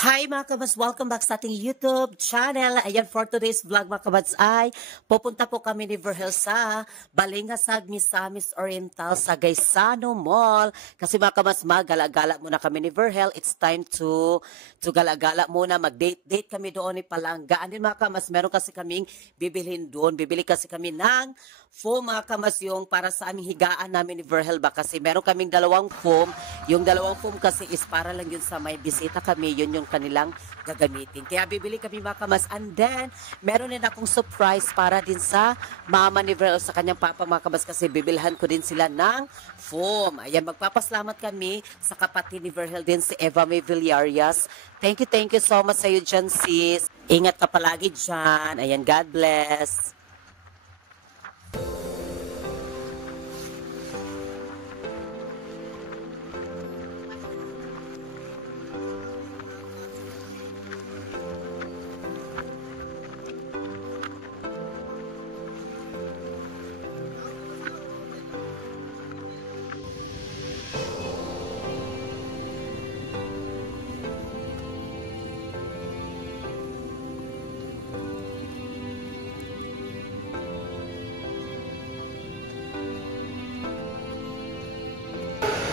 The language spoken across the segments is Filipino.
Hi mga kabats, welcome back sa ating YouTube channel. Ayan, for today's vlog mga kabats ay pupunta po kami ni Verhel sa Balingasag, Misamis Oriental sa Gaisano Mall. Kasi mga kabats, magala-gala muna kami ni Verhel. It's time to gala-gala muna. Mag-date kami doon ni Palangga. And then mga kabats, meron kasi kaming bibilhin doon. Bibili kasi kami ng foam mga kabats, yung para sa aming higaan namin ni Verhel ba. Kasi meron kaming dalawang foam. Yung dalawang foam kasi is para lang yun sa may bisita kami. Yun yung kanilang gagamitin. Kaya bibili kami mga kamas. And then, meron din akong surprise para din sa mama ni Verhel, sa kanyang papa mga kamas, kasi bibilhan ko din sila ng foam. Ayan, magpapasalamat kami sa kapatid ni Verhel din, si Eva May Villarias. Thank you so much sa iyo dyan, sis. Ingat ka palagi dyan. Ayan, God bless.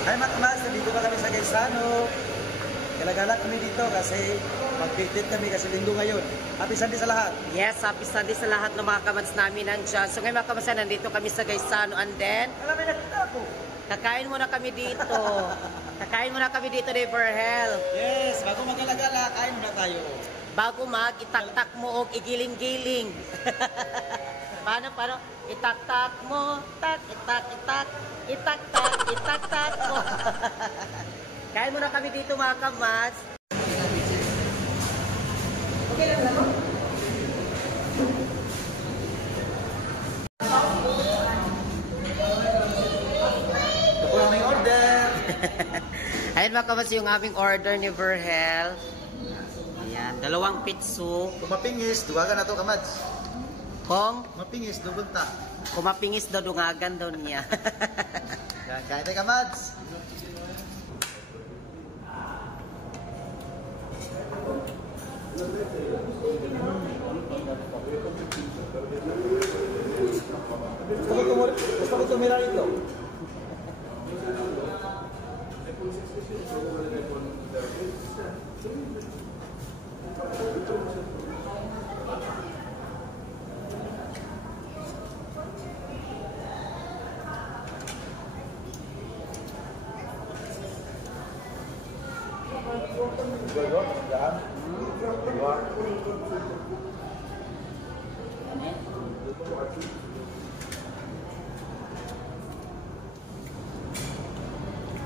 Hi mga kamas, dito pa kami sa Gaisano. Galagala kami dito kasi mag-date kami kasi linggo ngayon. Happy Sunday sa lahat. Yes, happy Sunday sa lahat ng mga kamats namin nandiyan. So ngayon mga kamats, nandito kami sa Gaisano. And then, Alam mo, nakita ako. kakain muna kami dito. Kakain muna kami dito ni Verhel. Yes, bago mag-galagala, kain muna tayo. Bago itaktak mo o igiling-giling. Paano? Itaktak mo, itak mo. Kain muna kami dito mga kamats. Okay lang naman. Ito po ang may order. Ayan mga kamats, yung aming order ni Verhel. Ayan, dalawang pitso. Kung mapingis, duwagan na to kamats. Kung Mapingis, dugunta. kumapingis daw, dungagan daw niya. Yan, kain tayo kamats. Gusto ko tumira ito.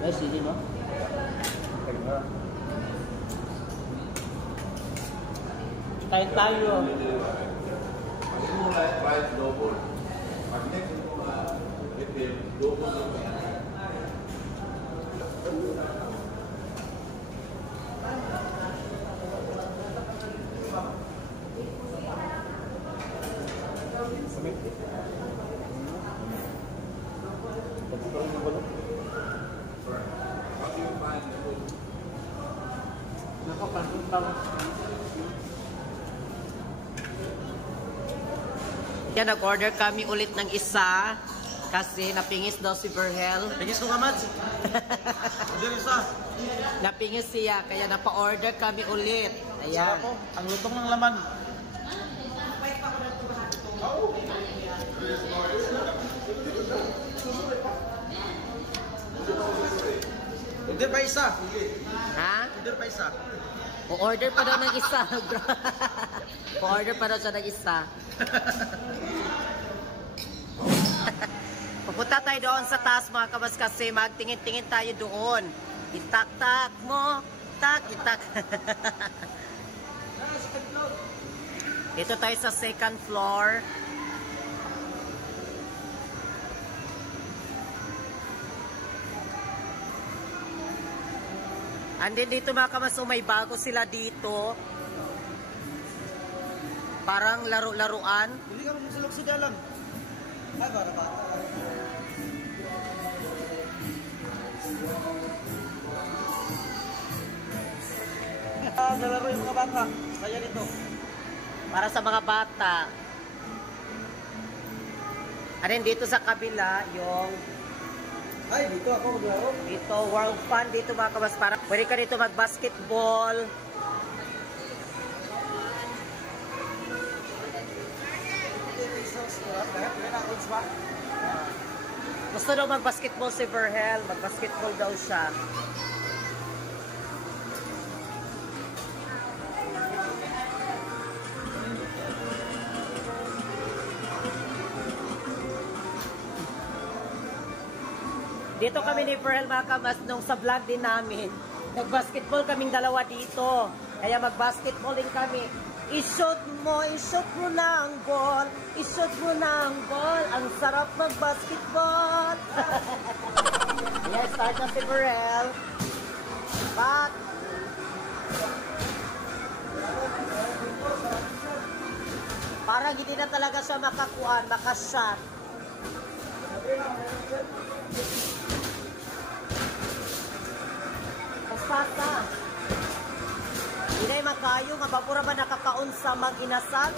Guys, hindi no? Kain tayo. Yan, nag-order kami ulit ng isa kasi napingis daw si Verhel. Pingis ko kamats. Order isa. Napingis siya, kaya napa-order kami ulit. Ayan. Ako, ang lutong ng laman. Order pa isa. Ha? Order pa isa. O-order pa daw ng isa. O-order pa daw siya ng isa. Pupunta tayo doon sa taas mga kabas kasi magtingin-tingin tayo doon. Itak-tak mo. Itak. Dito tayo sa second floor. And then dito mga kamaso, may bago sila dito. Parang laro-laruan. Hindi ka magsulog-sug lang. Ay, para bata. lalaro yung mga bata. Saya dito. Para sa mga bata. And then dito sa kabila, yung Ay, dito ako maglaro. dito, World Fun dito mga kabats. Para pwede ka dito mag-basketball. Gusto daw mag-basketball si Verhel. Mag-basketball daw siya. Dito kami ni Verhel mga kabats nung sa vlog din namin. Nag-basketball kaming dalawa dito. Kaya mag-basketball din kami. I-shoot mo na ang ball. I-shoot mo na ang ball. Ang sarap mag-basketball. Yes, start na si Verhel. Back. Parang hindi na talaga siya makakuan, makashot. Pasta. Hindi na makayo, mababura ba nakakaon sa mag-inasal?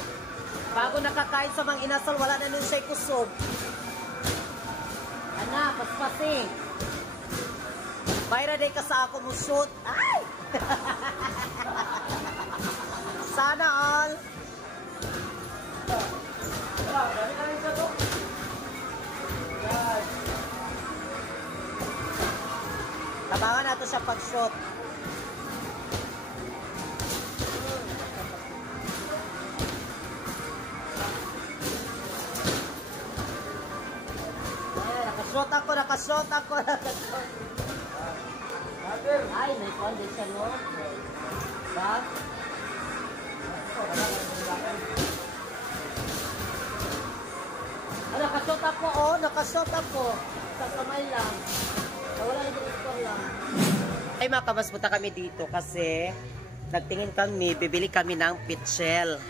Bago nakakain sa mag-inasal, wala na nun siya'y kusog. Ana, paspasi. Mayra day ka sa ako mo shoot. Ay! Sana all. Tabangan nato siya pag-shoot. Nakashot ako. Ay, may condition mo. Ba? Nakashot ako. Sa kamay lang. Wala yung score lang. Ay, mga kabas, punta kami dito kasi nagtingin kami, bibili kami ng pitchel.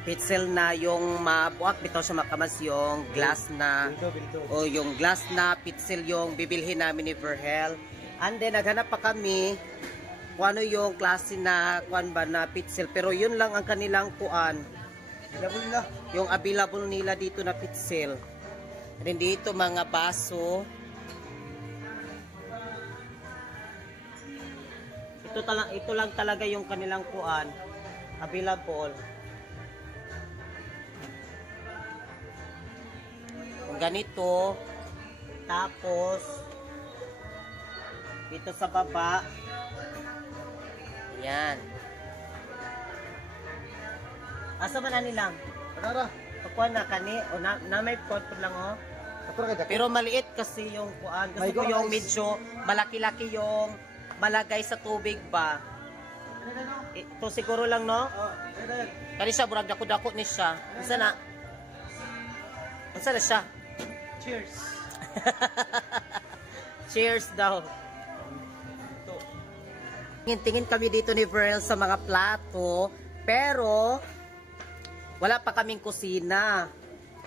Pitchel na yung mabuak bitaw siya makamas yung glass na o yung glass na pitchel yung bibilhin namin ni Verhel. And then naghanap pa kami kung ano yung klase na kuan ba na pitchel, pero yun lang ang kanilang kuan. Yung available nila dito na pitchel. And then dito mga baso. Ito lang talaga yung kanilang kuan available. Ganito, tapos dito sa baba, yan. Asa man na nilang? Pakuha na kani, o na may pot lang o. Pero maliit kasi yung kuan, kasi ko yung medyo malaki-laki yung malagay sa tubig ba. Ito siguro lang no? Kani siya, burag dako-dako ni siya. Unsa na? Unsa na siya? Cheers. Cheers daw. Tingin kami dito ni Verhel sa mga plato, pero wala pa kaming kusina.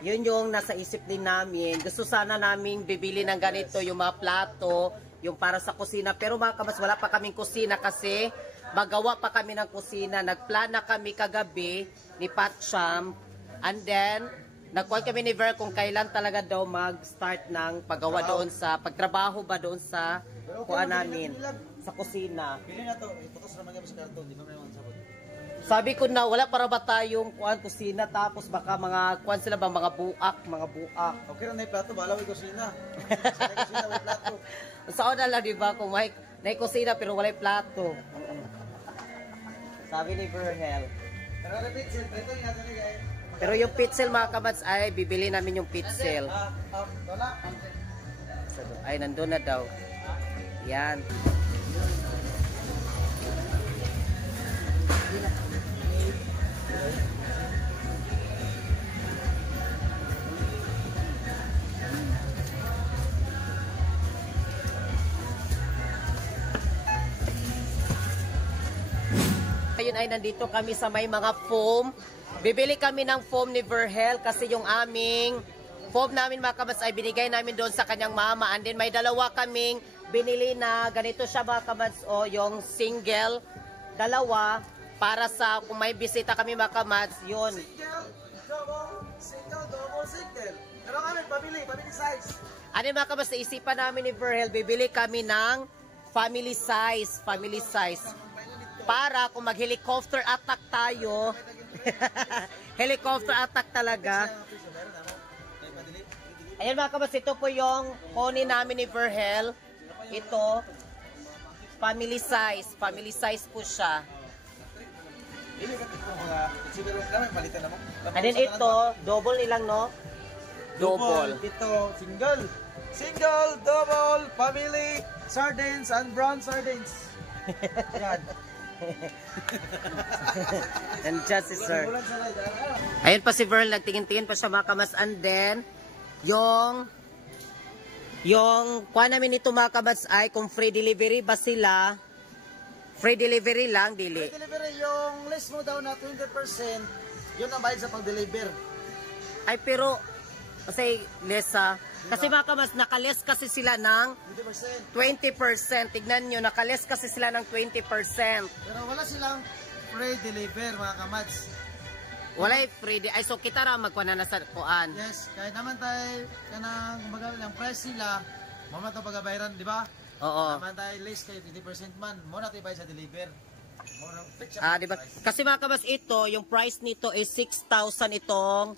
Yun yung nasa isip din namin. Gusto sana naming bibili ng ganito yung mga plato, yung para sa kusina. Pero mga kabas, wala pa kaming kusina kasi magawa pa kami ng kusina. Nagplana kami kagabi ni Patcham. And then, nagkuhan kami ni Ver kung kailan talaga daw mag-start ng paggawa doon sa pagtrabaho ba doon sa kuha namin sa kusina. Pili na to, iputos naman yung sa karton, di ba may mga sabot? Sabi ko na wala para ba tayong kuhan kusina tapos baka mga kuhan sila ba mga buak. Okay na yung plato, bala may kusina. Sa kusina may plato. Saan na lang diba kung may kusina pero wala plato. Sabi ni Verhel. Pero repeat, ito yung natin ni guys. Pero yung pitzel mga kabats ay bibili namin yung pitzel. Ay nandun na daw. Yan. Ayun ay nandito kami sa may mga foam. Bibili kami ng foam ni Verhel kasi yung aming foam namin mga kabats ay binigay namin doon sa kanyang mama. And then may dalawa kaming binili na ganito siya mga kabats o yung single dalawa para sa kung may bisita kami mga kamats, yun. Single, double, single. Pero kami, pabili size. Ano mga kamats, naisipan namin ni Verhel, bibili kami ng family size. Para kung mag-helicopter attack tayo, helicopter attack talaga. Ayan mga kabas, ito po yung pony namin ni Verhel. Ito, family size po siya. And then ito, double nilang, no? Double. Ito, single, double, family, sardines, and brown sardines. Yan. Nandiyan si sir. Ayun pa si Verl, nagtingin-tingin pa siya mga kamas. And then, yung kuha namin ito mga kamas ay kung free delivery ba sila, free delivery lang, dili. Free delivery, yung list mo daw na 20%, yun ang bayad sa pag-deliver. Ay pero, kasi lesa, kasi mga kamas, nakales kasi sila ng 20%. Tignan nyo, nakales kasi sila ng 20%. Pero wala silang free deliver mga kamats. Wala free ay so kita ra magkuha na sa kuan. Yes, kahit naman tayo kanang kumbaga ang price nila, mo na to pagabayaran, di ba? Oo. Naman tayo list kay 20% man, mo na tayo bayad sa deliver. Di ba? Kasi mga kabas, ito, yung price nito is 6,000 itong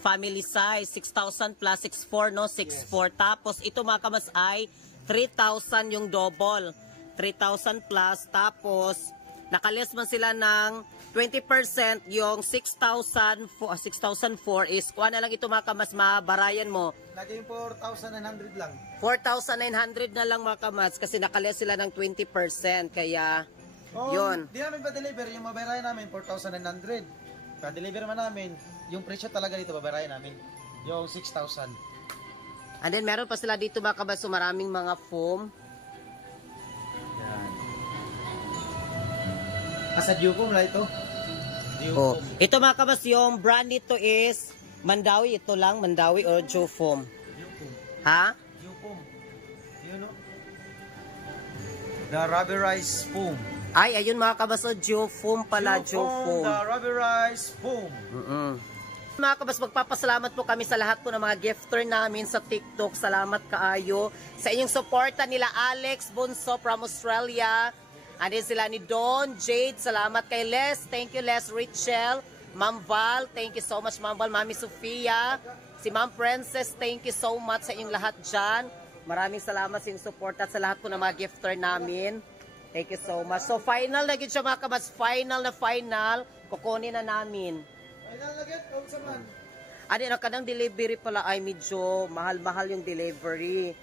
family size. 6,000 plus 6,400, no? 6,400. Yes. Tapos, ito mga kabas ay 3,000 yung double. 3,000 plus. Tapos, nakalis man sila ng 20%. Yung 6,004 is, kuha na lang ito mga kabas, mabarayan mo. Naging 4,900 lang. 4,900 na lang mga kabas kasi nakalis sila ng 20%. Kaya, yun. Di namin pa-deliver, yung mabayaran namin 4,900. Pa-deliver man namin, yung presyo talaga dito babayaran namin, yung 6,000. And then meron pa sila dito mga kabas, so maraming mga foam. Yan. Asa Ducom lang ito? Oh. Ito mga kabas, yung brand nito is Mandawi. Ito lang, Mandawi or Ducom. Ha? Ducom. You know? The rubberized foam. Ay, ayun mga kabas, o Ducom pala, Ducom. The rubberized foam. Mga kabas, magpapasalamat po kami sa lahat po ng mga gifter namin sa TikTok. Salamat kaayo sa inyong suporta nila Alex Bunso from Australia. Andin sila ni Don, Jade, salamat kay Les. Thank you Les, Richel, Ma'am Val, thank you so much Ma'am Val, Mami Sofia, si Ma'am Princess, thank you so much sa inyong lahat dyan. Maraming salamat sa inyong support at sa lahat po ng mga gifter namin. Thank you so much. So final na gid siya mga kabas, final, kukunin na namin. Final na gid, kung saman. Adi na kanang delivery pala ay medyo mahal-mahal yung delivery.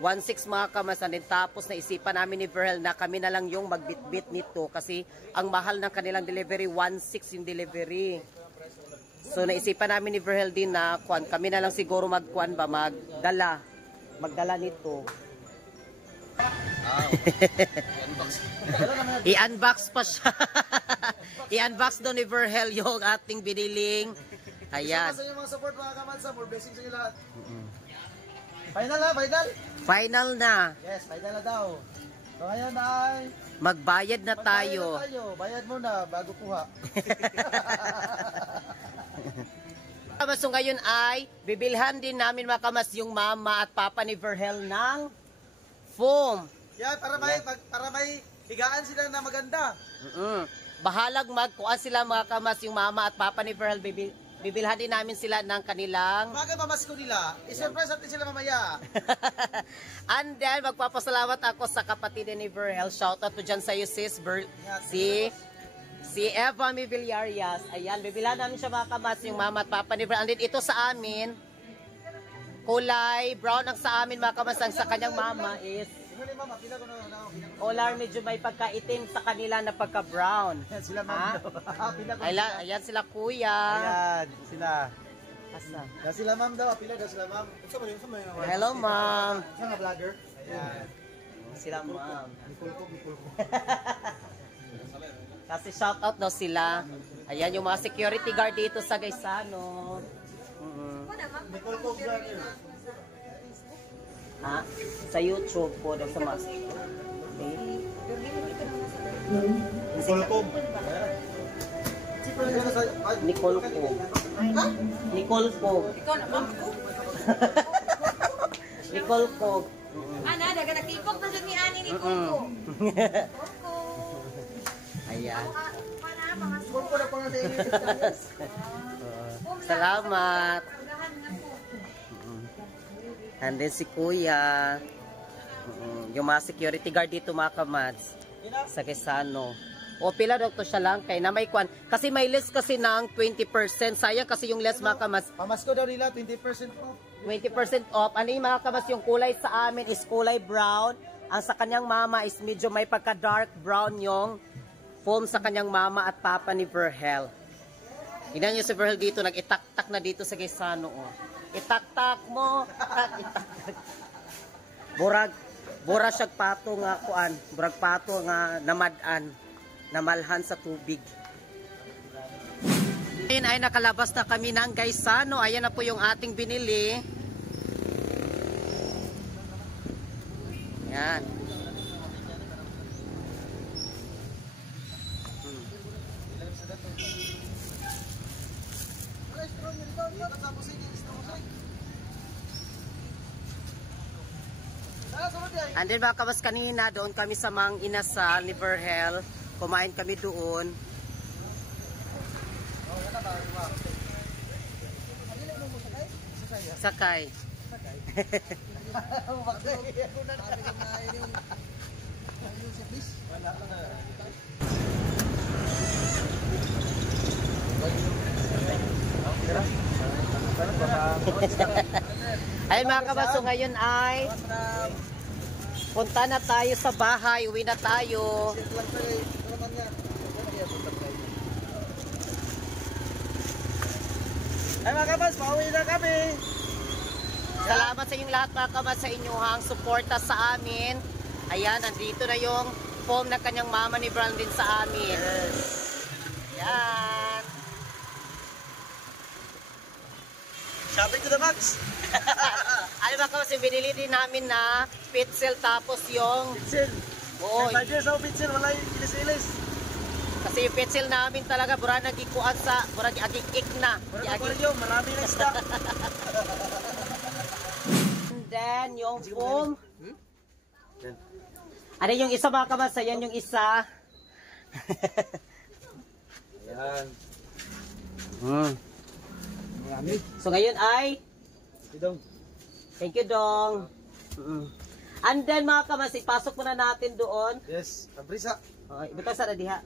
1,600 mga kamas, and then tapos naisipan namin ni Verhel na kami na lang yung magbitbit nito kasi ang mahal ng kanilang delivery, 1,600 yung delivery. So naisipan namin ni Verhel din na kami na lang siguro magdala nito. I-unbox pa siya. I-unbox doon ni Verhel yung ating biniling. Ayan. Sa yung mga support mga kamansa, more blessings sa inyo lahat. Final na, final. Final na. Yes, final na daw. So ngayon ay magbayad na tayo. Bayad muna bago kuha. So ngayon ay bibilhan din namin mga kamas yung mama at papa ni Verhel ng foam. Yan, para may higaan sila na maganda. Bahalag magkuha sila mga kamas yung mama at papa ni Verhel. Bibilhan din namin sila ng kanilang mga mamasko nila. I-surprise natin sila mamaya. And then magpapasalamat ako sa kapatid ni Verhel. Shoutout to dyan sa iyo sis. Si Eva Mi Villarias. Ayan, bibilhan namin siya mga kamas yung mama at papa ni Verhel. And then ito sa amin, kulay brown ang sa amin mga kamas. Ang sa kanyang mama is olar, medyo may pagkaitim sa kanila na pagka-brown. Ayan sila ma'am. Ayan sila kuya. Ayan sila. Asa? Ayan sila ma'am daw. Pila daw sila ma'am. Hello ma'am. Isa nga vlogger. Ayan. Sila ma'am. Nikulko. Kasi shoutout daw sila. Ayan yung mga security guard dito sa Gaisano. Nikulko vlogger. Ha? Sa YouTube po daw sa mas. Okay. Nicole Pog. Nicole Pog. Nicole Pog. Ikaw na, ma'am ko. Nicole Pog. Ana, daga nakipok na dyan ni Ani ni Coco. Coco. Ayan. Coco na pang sa inyo. Salamat. Pagahan nga po. And then si Kuya. Yung mga security guard dito mga kamads. Sa Quezano. O pila doktor siya lang kay na may kwan. Kasi may less kasi ng 20%. Sayang kasi yung less mga kamads. Pamasko daw nila, 20% off. 20% off. Ano yung mga kabas, yung kulay sa amin is kulay brown. Ang sa kanyang mama is medyo may pagka-dark brown yung foam sa kanyang mama at papa ni Verhel. Tignan niyo si Verhel dito, nag-itak-tak na dito sa Quezano. Oh. Itak-tak mo. Itak-tak. Burag siya pato nga kuan. Burag pato nga namadan. Namalhan sa tubig. Ngayon ay nakalabas na kami ng Quezano. Ayan na po yung ating binili. Ayan. And then baka mas kanina doon kami sa Mang Inasal ni Verhel. Kumain kami doon. Sakay. Ayun mga kabaso, ngayon ay punta na tayo sa bahay, uwi na tayo. Ay mga kabas, pauwi na kami. Salamat sa inyong lahat mga kamas sa inyong suporta sa amin. Ayan, nandito na yung foam na kanyang mama ni Brandon sa amin. Yes. Ayan. Shopping to the max. Ay mga kamas, yung binili din namin na pitzel tapos yung... Pitsil. Oo, Kaya tayo sa pitsil, wala yung ilis-ilis. kasi yung pitzel namin talaga, burang nagikuan sa, burang agik-ik na. Wala pa rin marami na isda. And then, yung foam. Ano yung isa mga kamas? Ayan yung isa. Ayan. Marami. So ngayon ay... Idong. Thank you, Dong. And then mga kamas, ipasok muna natin doon. Yes, abrisa. Okay, ibutang sa diha.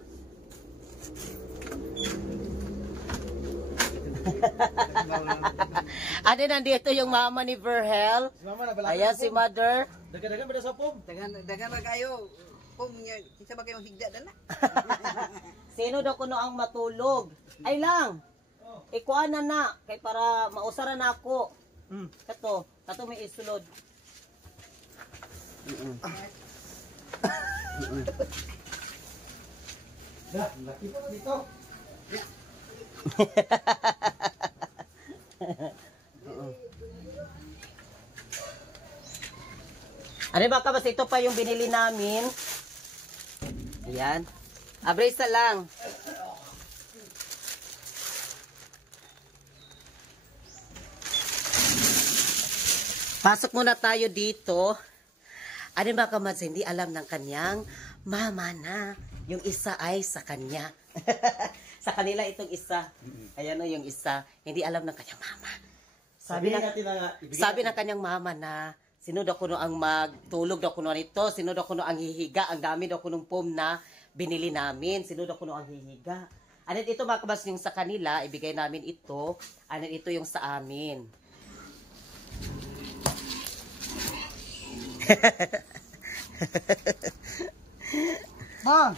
Ano nandito yung mama ni Verhel? Si mama na balak. Ayan si mother. Dagan-dagan ba sa pom? Dagan na kayo. Kung isa ba kayong higda na? Sino daw kuno ang matulog? Ay lang. Ikuan na kay para mausaran na ako. Kato may isulod. Laki po dito. Ano ba kabas, ito pa yung binili namin. Ayan. Abrisa lang. Pasok muna tayo dito. Ano ba kamas, hindi alam ng kanyang mama na yung isa ay sa kanya. Sa kanila itong isa. Ayan o yung isa. Hindi alam ng kanyang mama. Sabi ng kanyang mama na sino daw kuno ang magtulog daw kuno nito, sino daw kuno ang hihiga, ang dami daw kunong foam na binili namin, sino daw kuno ang hihiga. Ano ito mga kabas yung sa kanila, ibigay namin ito, ano ito yung sa amin. Ma!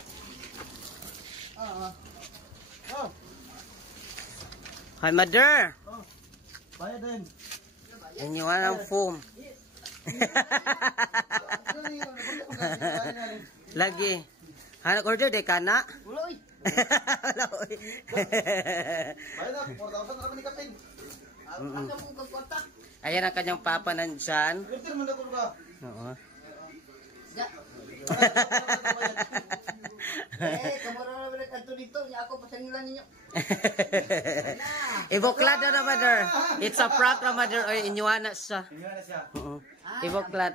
Hi mother! Bayad din. Inyuan ang foam. Lagi. Hanap order de kana? Uloy. Wala oy. Bayad na, 4,000 naman ni Kaping. Ayan ang kanyang papa nandyan. Litter man ako ba? Oo. Eh, kamara to dito, niya ako pasangilan ninyo. Ibuklad na mother. It's a prank na mother. Oy, inyuha na siya. Tingnan na siya. Ibuklad.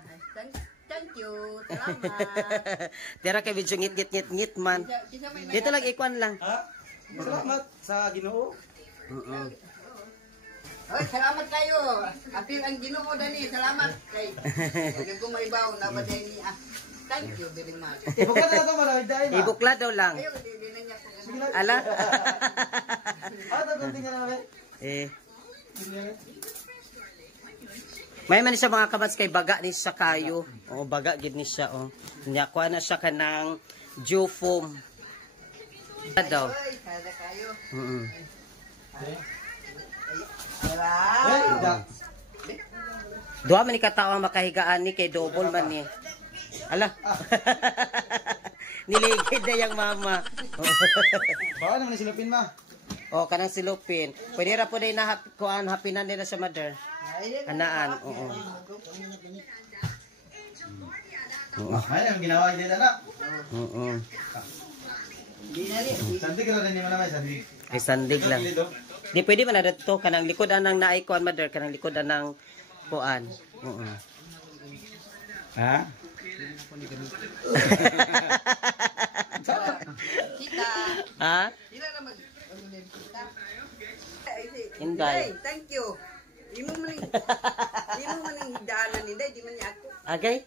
Thank you. Salamat. Tira kay video ngit man. Kisa may Dito lang ikwan lang. Ha? Salamat sa Ginoo. Oy, salamat kayo. Apil ang Ginoo dani. Salamat kay. Kaya kung may bawo na ba ni thank you very much. Ibuklad na ito, marami dahil na. Ibuklad daw lang. Ayo, di na niya po. Ala. Ito, tingnan namin. May man siya mga kabats kay baga ni siya kayo. Oo, baga gid ni siya oh. Nya kuha na siya kanang dew foam. Daw. Oy, sada kayo. Duha man ni katawa makahigaan ni kay double man ni. Ala. Niligid na yung mama. Baka naman silupin ma. Oh, kanang silupin. Pwede ra po din na kuan hapinan nila sa mother. Anaan, oo. Ay, ang ginawa niya na. Oo. Sandig ka rin naman naman, sandig. Ay sandig lang. Di pwede man na dito kanang likod anang naay kuan mother, kanang likod anang kuan. Oo. Ha? Kita. Ha? Dila na mag kita. Inday. Thank you. Imo man higdaanan nila, di man niya ako. Okay?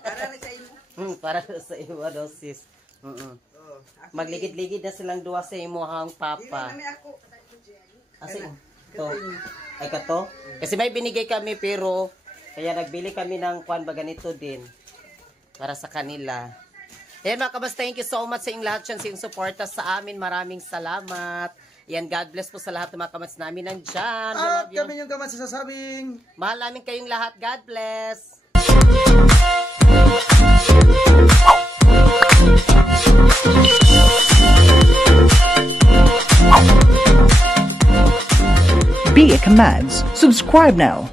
Para na sa imo. Para sa iyo sis. Magligid-ligid na silang duwa sa imo hang Dili papa. na may ako. Asi to. Ay kato. Kasi may binigay kami pero kaya nagbili kami ng kwan ba ganito din para sa kanila. Ayan mga kabas, thank you so much sa inyong lahat sa inyong suporta sa amin. Maraming salamat. Yan, God bless po sa lahat ng mga kamats namin nandyan. At kami yung kamats sasabing. Mahal namin kayong lahat. God bless. Be a Commands. Subscribe now.